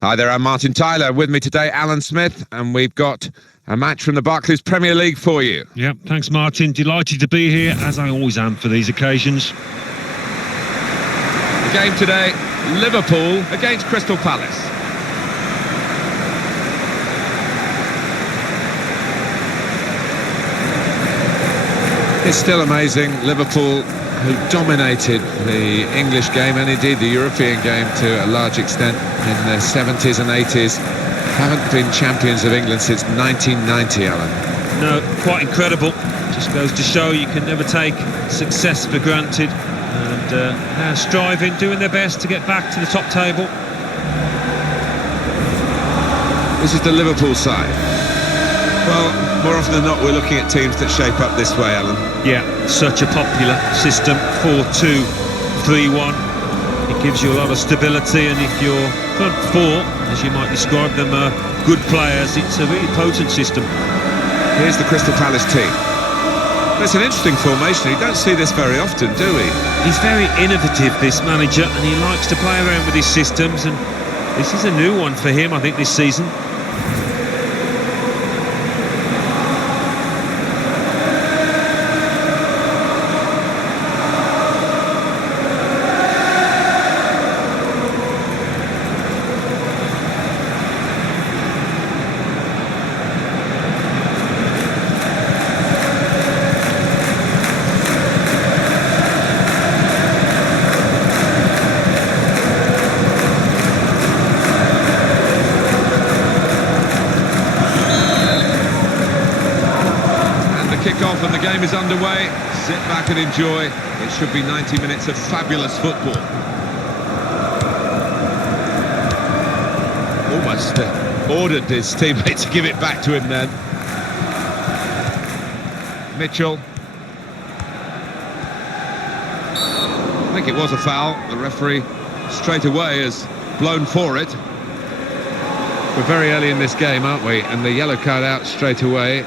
Hi there, I'm Martin Tyler. With me today, Alan Smith, and we've got a match from the Barclays Premier League for you. Yep, thanks Martin. Delighted to be here, as I always am for these occasions. The game today, Liverpool against Crystal Palace. It's still amazing. Liverpool, who dominated the English game and indeed the European game to a large extent in the 70s and 80s, haven't been champions of England since 1990, Alan. No, quite incredible. Just goes to show you can never take success for granted. And now striving, doing their best to get back to the top table. This is the Liverpool side. Well, more often than not, we're looking at teams that shape up this way, Alan. Yeah, such a popular system, 4-2-3-1. It gives you a lot of stability, and if your front four, as you might describe them, are good players, it's a really potent system. Here's the Crystal Palace team. It's an interesting formation. You don't see this very often, do we? He's very innovative, this manager, and he likes to play around with his systems, and this is a new one for him, I think, this season. Kick-off and the game is underway. Sit back and enjoy. It should be 90 minutes of fabulous football. Almost ordered his teammate to give it back to him then. Mitchell. I think it was a foul. The referee straight away has blown for it. We're very early in this game, aren't we? And the yellow card out straight away.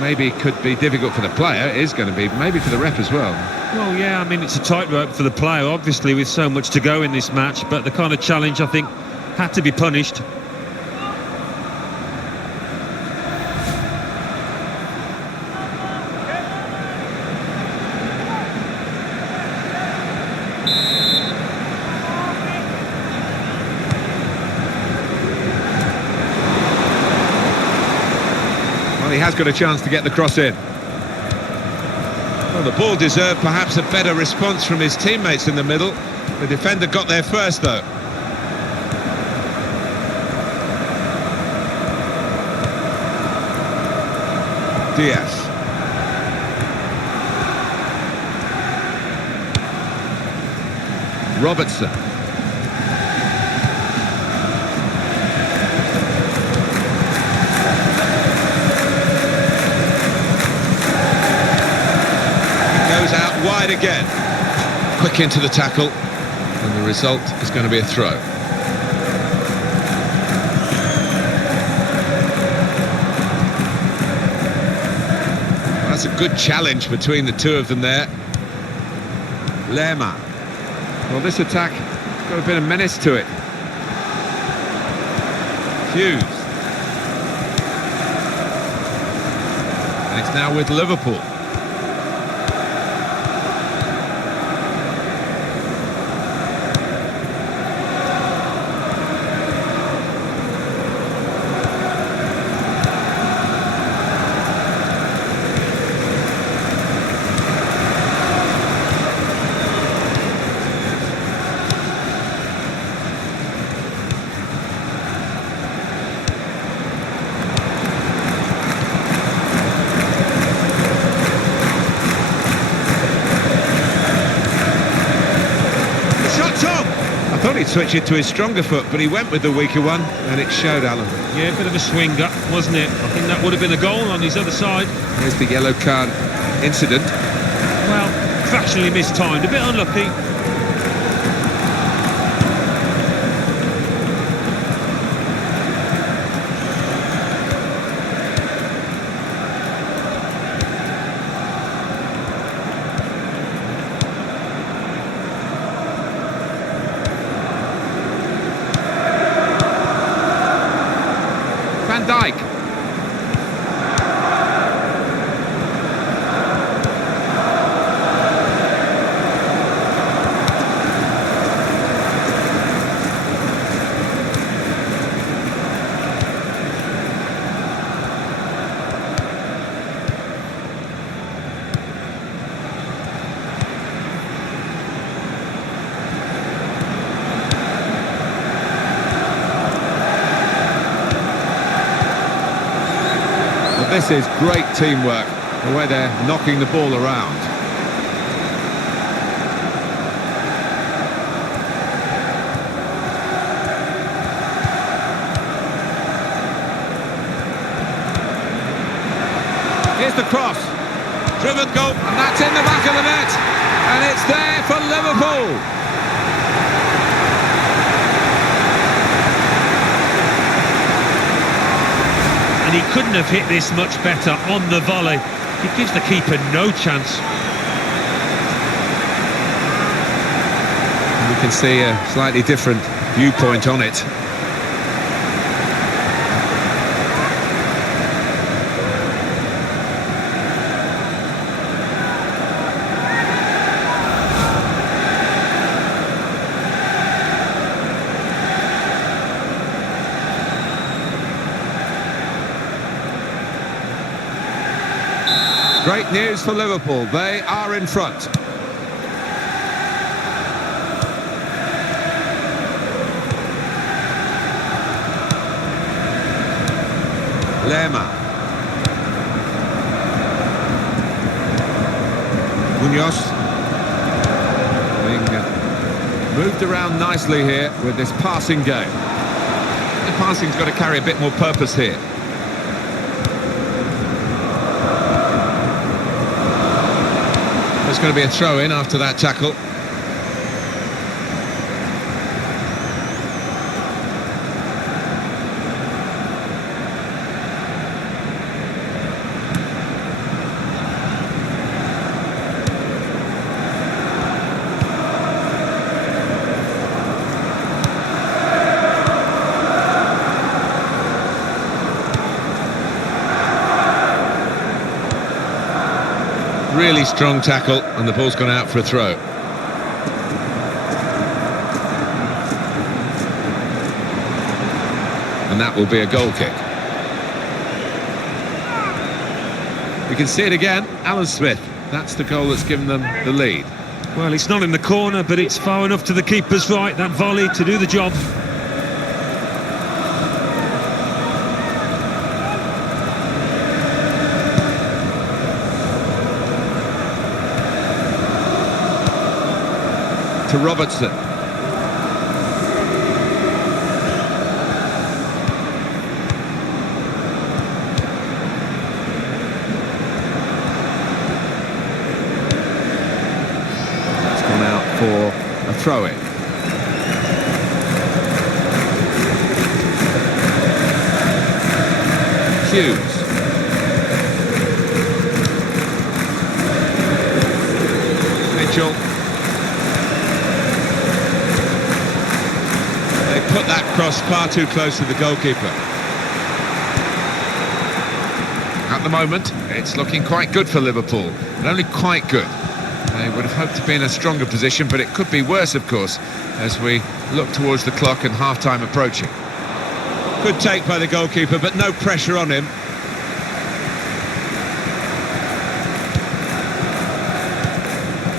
Maybe could be difficult for the player. It is going to be, maybe for the ref as well. Well, yeah, I mean, it's a tightrope for the player, obviously, with so much to go in this match, but the kind of challenge, I think, had to be punished. He has got a chance to get the cross in. Well, the ball deserved perhaps a better response from his teammates in the middle. The defender got there first, though. Diaz. Robertson. Out wide again. Quick into the tackle, and the result is going to be a throw. Well, that's a good challenge between the two of them there. Lerma. Well, this attack has got a bit of menace to it. Hughes. And it's now with Liverpool. I thought he'd switch it to his stronger foot, but he went with the weaker one, and it showed, Alan. Yeah, a bit of a swinger, wasn't it? I think that would have been a goal on his other side. Here's the yellow card incident. Well, fractionally mistimed, a bit unlucky. This is great teamwork, the way they're knocking the ball around. Here's the cross. Driven goal, and that's in the back of the net. And it's there for Liverpool. And he couldn't have hit this much better on the volley. It gives the keeper no chance. And we can see a slightly different viewpoint on it. Great news for Liverpool, they are in front. Lerma. Munoz. Being moved around nicely here with this passing game. The passing's got to carry a bit more purpose here. There's going to be a throw-in after that tackle. Really strong tackle, and the ball's gone out for a throw. And that will be a goal kick. We can see it again, Alan Smith. That's the goal that's given them the lead. Well, it's not in the corner, but it's far enough to the keeper's right, that volley, to do the job. To Robertson. That's gone out for a throw-in. Hughes. Mitchell. Put that cross far too close to the goalkeeper. At the moment, it's looking quite good for Liverpool, but only quite good. They would have hoped to be in a stronger position, but it could be worse, of course, as we look towards the clock and half-time approaching. Good take by the goalkeeper, but no pressure on him.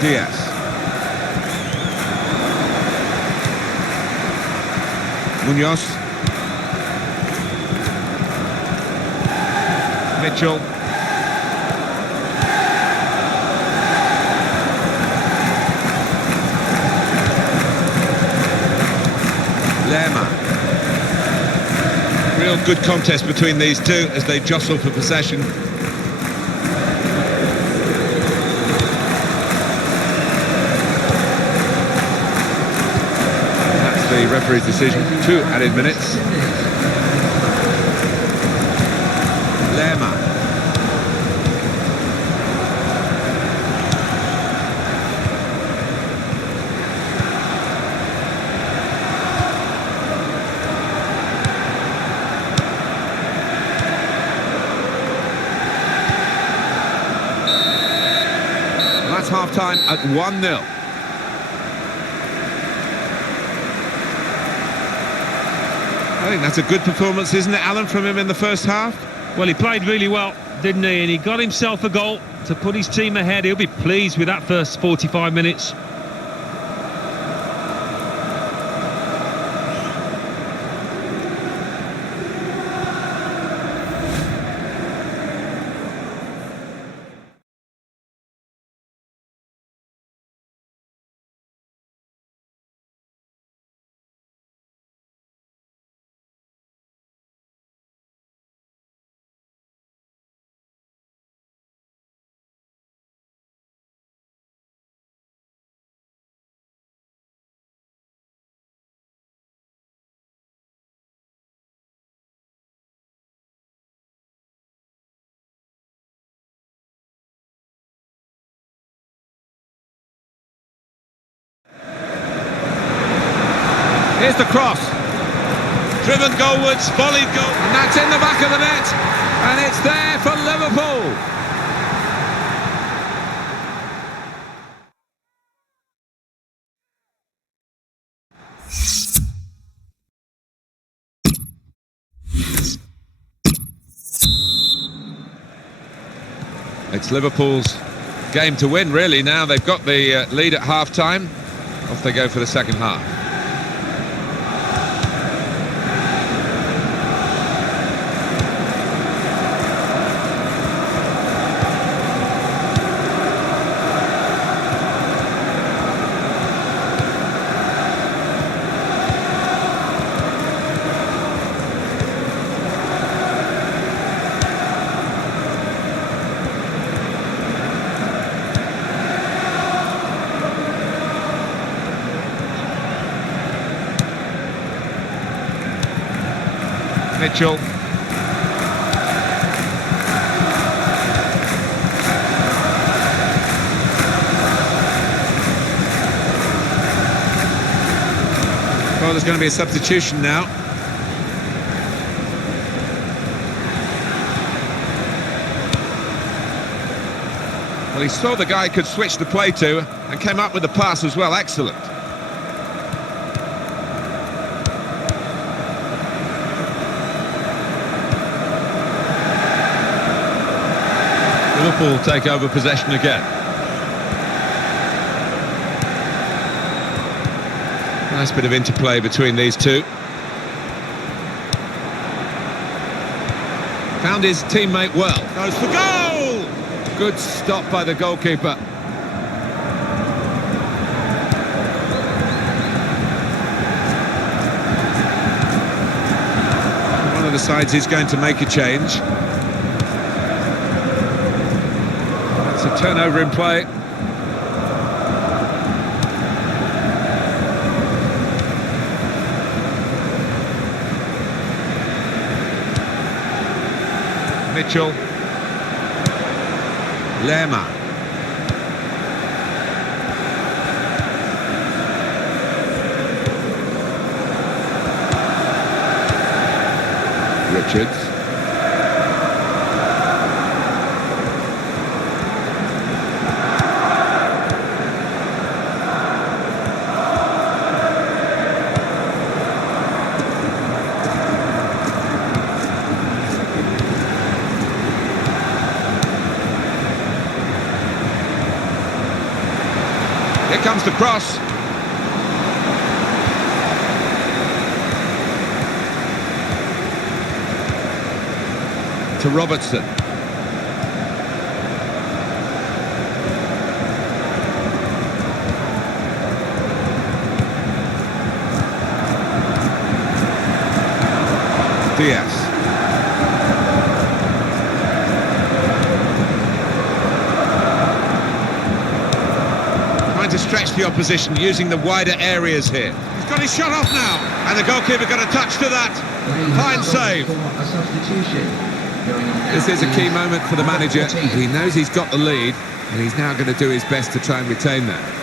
Diaz. Munoz. Mitchell. Lerma. Real good contest between these two as they jostle for possession. The referee's decision, 2 added minutes. Lerma. That's half-time at 1-0. I think that's a good performance, isn't it, Alan, from him in the first half? Well, he played really well, didn't he? And he got himself a goal to put his team ahead. He'll be pleased with that first 45 minutes. Here's the cross. Driven goalwards, volleyed goal. And that's in the back of the net. And it's there for Liverpool. It's Liverpool's game to win, really, now. They've got the lead at half-time. Off they go for the second half. Mitchell. Well, there's going to be a substitution now. Well, he saw the guy could switch the play to and came up with the pass as well. Excellent. Liverpool take over possession again. Nice bit of interplay between these two. Found his teammate well. Goes for goal! Good stop by the goalkeeper. One of the sides is going to make a change. It's a turnover in play. Mitchell. Lerma. Richards. Here comes the cross. To Robertson. Diaz. To stretch the opposition using the wider areas here. He's got his shot off now, and the goalkeeper got a touch to that. Fine save. This is a key moment for the manager. He knows he's got the lead, and he's now going to do his best to try and retain that.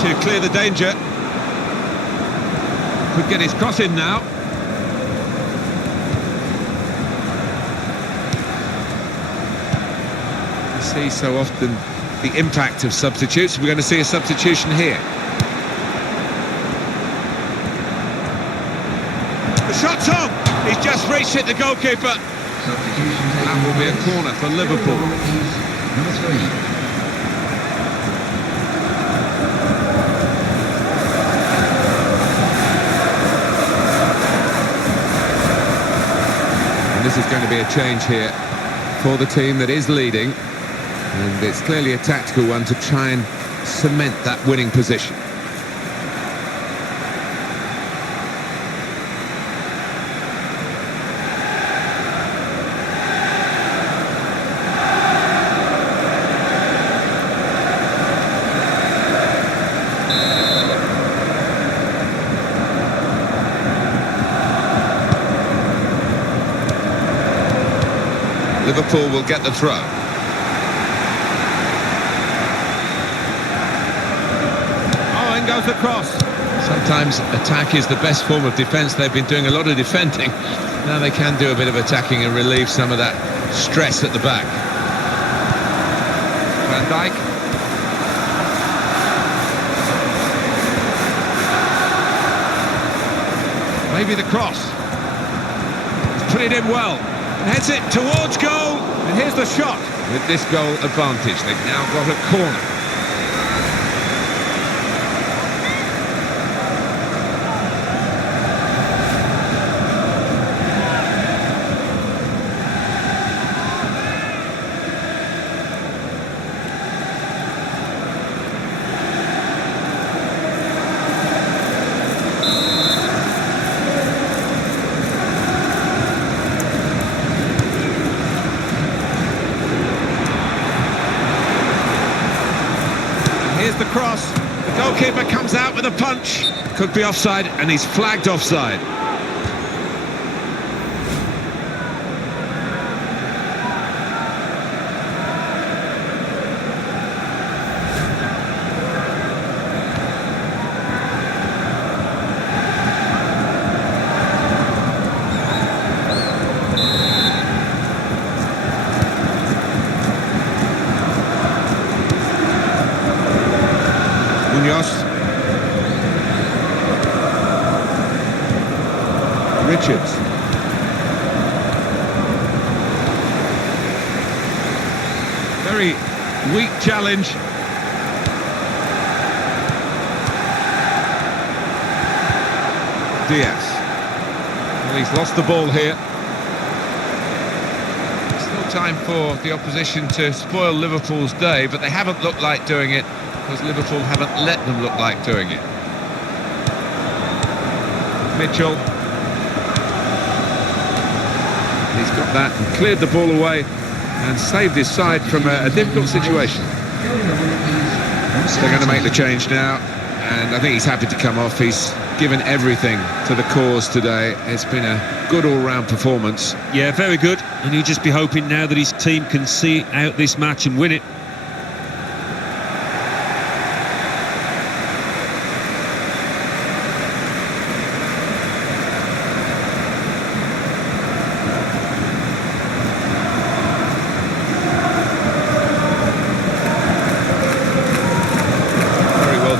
To clear the danger. Could get his cross in now. see so often the impact of substitutes. We're going to see a substitution here. The shot's on! He's just reached it, the goalkeeper. That will be a corner for Liverpool. Number 3. This is going to be a change here for the team that is leading, and it's clearly a tactical one to try and cement that winning position. Liverpool will get the throw. Oh, in goes the cross. Sometimes attack is the best form of defence. They've been doing a lot of defending. Now they can do a bit of attacking and relieve some of that stress at the back. Van Dijk. Maybe the cross. He's put it in well. Heads it towards goal, and here's the shot. With this goal advantage, they've now got a corner. Here's the cross. The goalkeeper comes out with a punch. Could be offside, and he's flagged offside. Richards. Very weak challenge. Diaz. Well, he's lost the ball here. Still time for the opposition to spoil Liverpool's day, but they haven't looked like doing it because Liverpool haven't let them look like doing it. Mitchell. He's got that and cleared the ball away and saved his side from a difficult situation. They're going to make the change now, and I think he's happy to come off. He's given everything to the cause today. It's been a good all-round performance. Yeah, very good, and he'll just be hoping now that his team can see out this match and win it.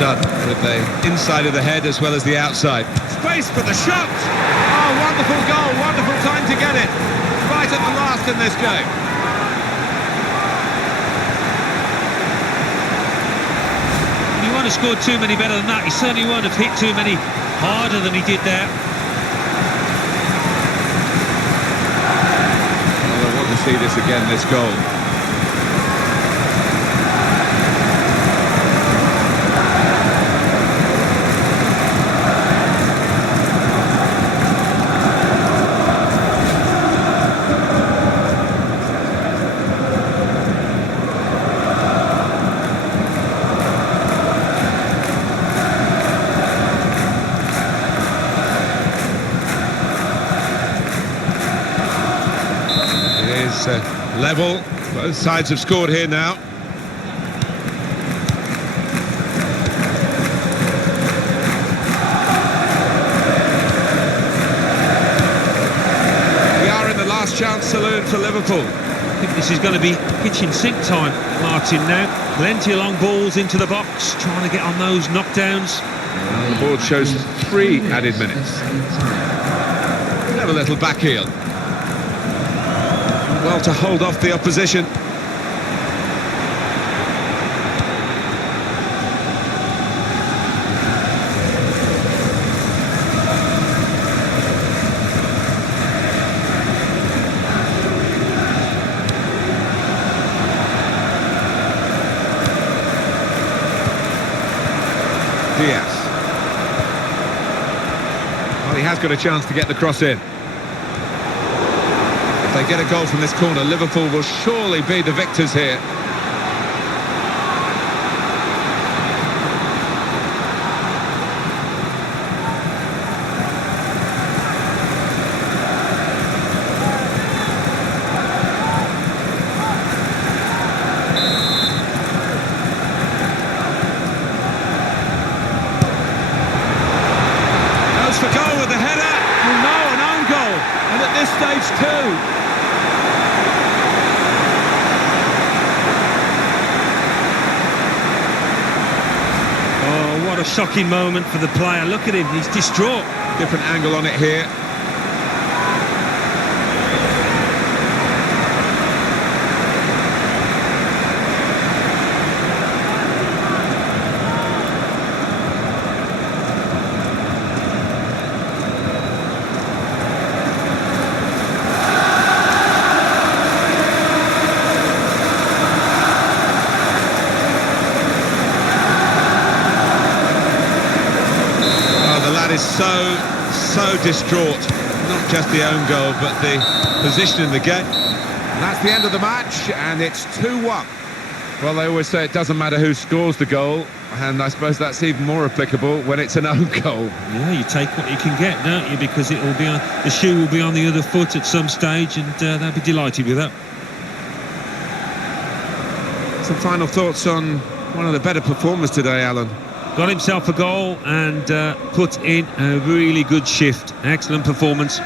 Done with the inside of the head as well as the outside. Space for the shot! Oh, wonderful goal, wonderful time to get it. Right at the last in this game. He won't have scored too many better than that. He certainly won't have hit too many harder than he did there. Well, I want to see this again, this goal. Level, both sides have scored here now. We are in the last chance saloon for Liverpool. I think this is going to be kitchen sink time, Martin, now. Plenty of long balls into the box, trying to get on those knockdowns. The board shows 3 added minutes. Have a little back heel. Well, to hold off the opposition. Diaz. Well, he has got a chance to get the cross in. If they get a goal from this corner, Liverpool will surely be the victors here. For goal with the header. Oh no, an own goal, and at this stage too. Oh, what a shocking moment for the player. Look at him, he's distraught. Different angle on it here. Is so distraught, not just the own goal but the position in the game. And that's the end of the match, and it's 2-1. Well, they always say it doesn't matter who scores the goal, and I suppose that's even more applicable when it's an own goal. Yeah, you take what you can get, don't you, because it will be on, the shoe will be on the other foot at some stage, and they'll be delighted with that. Some final thoughts on one of the better performers today, Alan. Got himself a goal and put in a really good shift. Excellent performance.